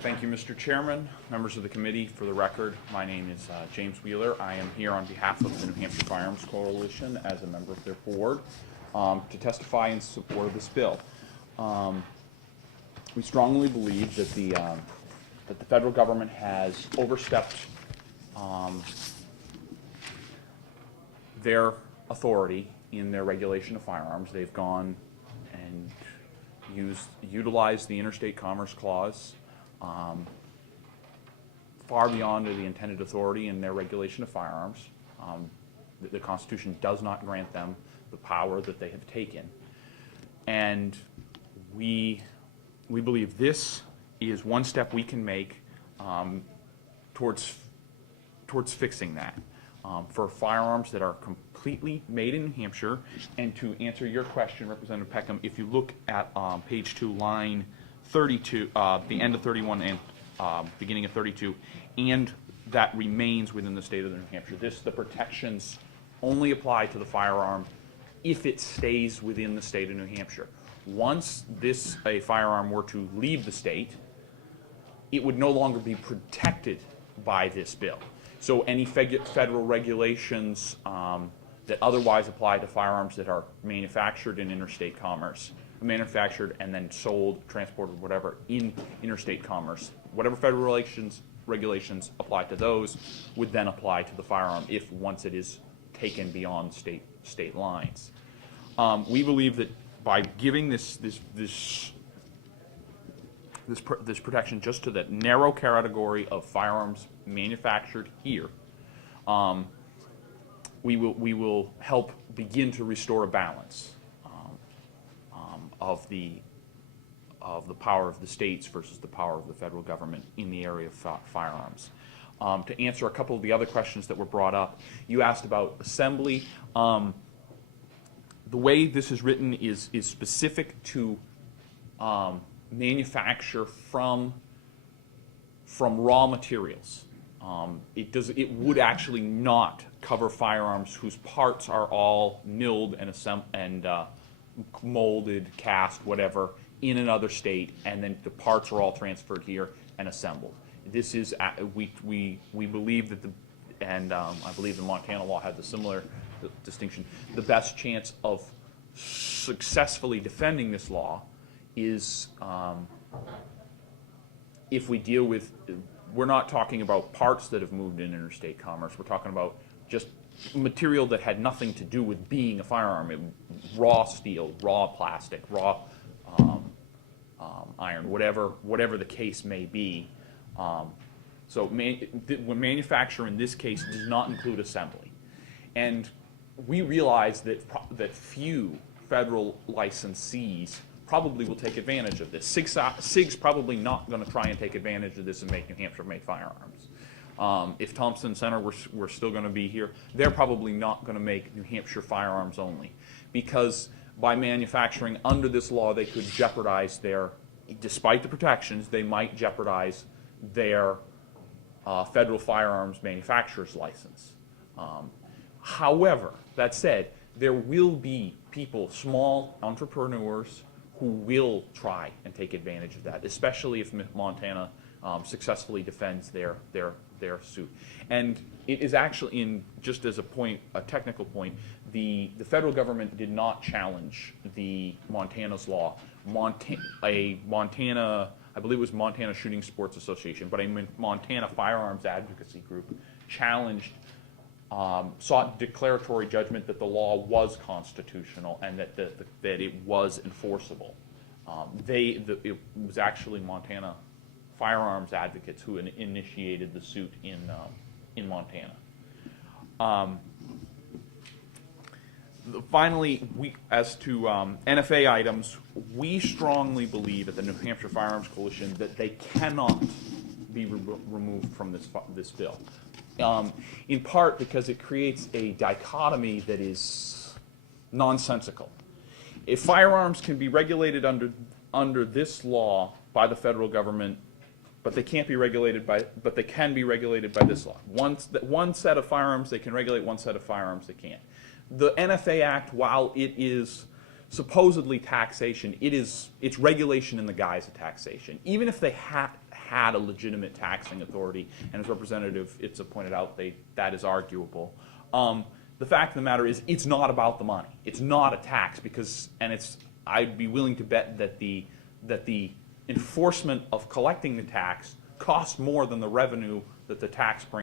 Thank you, Mr. Chairman, members of the committee. For the record, my name is James Wheeler. I am here on behalf of the New Hampshire Firearms Coalition as a member of their board to testify in support of this bill. We strongly believe that the federal government has overstepped their authority in their regulation of firearms. They've gone and utilized the Interstate Commerce Clause far beyond the intended authority in their regulation of firearms. The Constitution does not grant them the power that they have taken. And we believe this is one step we can make towards fixing that. For firearms that are completely made in New Hampshire. And to answer your question, Representative Peckham, if you look at page 2, line 32, the end of 31 and beginning of 32, and that remains within the state of New Hampshire. The protections only apply to the firearm if it stays within the state of New Hampshire. Once a firearm were to leave the state, it would no longer be protected by this bill. So any federal regulations that otherwise apply to firearms that are manufactured in interstate commerce, manufactured and then sold, transported, whatever, in interstate commerce, whatever federal regulations apply to those would then apply to the firearm if once it is taken beyond state lines. We believe that by giving this protection just to that narrow category of firearms manufactured here, we will help begin to restore a balance of the power of the states versus the power of the federal government in the area of firearms. To answer a couple of the other questions that were brought up, you asked about assembly. The way this is written is specific to manufacture from raw materials. It would actually not cover firearms whose parts are all milled and molded, cast, whatever, in another state, and then the parts are all transferred here and assembled. This is we believe that I believe the Montana law has a similar distinction. The best chance of successfully defending this law is if we deal with, we're not talking about parts that have moved in interstate commerce. We're talking about just material that had nothing to do with being a firearm. Raw steel, raw plastic, raw iron, whatever the case may be. So manufacture in this case does not include assembly. And we realize that few federal licensees probably will take advantage of this. SIG's probably not going to try and take advantage of this and make New Hampshire-made firearms. If Thompson Center were still going to be here, they're probably not going to make New Hampshire firearms only, because by manufacturing under this law, they could jeopardize despite the protections, they might jeopardize their federal firearms manufacturer's license. However, that said, there will be people, small entrepreneurs, who will try and take advantage of that, especially if Montana successfully defends their suit. And it is actually, just as a technical point, the federal government did not challenge Montana's law. I believe it was Montana Shooting Sports Association, but a Montana firearms advocacy group sought declaratory judgment that the law was constitutional and that it was enforceable. It was actually Montana firearms advocates who initiated the suit in Montana. Finally, as to NFA items, we strongly believe at the New Hampshire Firearms Coalition that they cannot be removed from this bill. In part because it creates a dichotomy that is nonsensical. If firearms can be regulated under this law by the federal government, but they can't be regulated but they can be regulated by this law. One set of firearms they can regulate, one set of firearms they can't. The NFA Act, while it is supposedly taxation, it's regulation in the guise of taxation. Even if they had a legitimate taxing authority, and as Representative Itza pointed out, that is arguable. The fact of the matter is, it's not about the money. It's not a tax because, and I'd be willing to bet that the enforcement of collecting the tax costs more than the revenue that the tax brings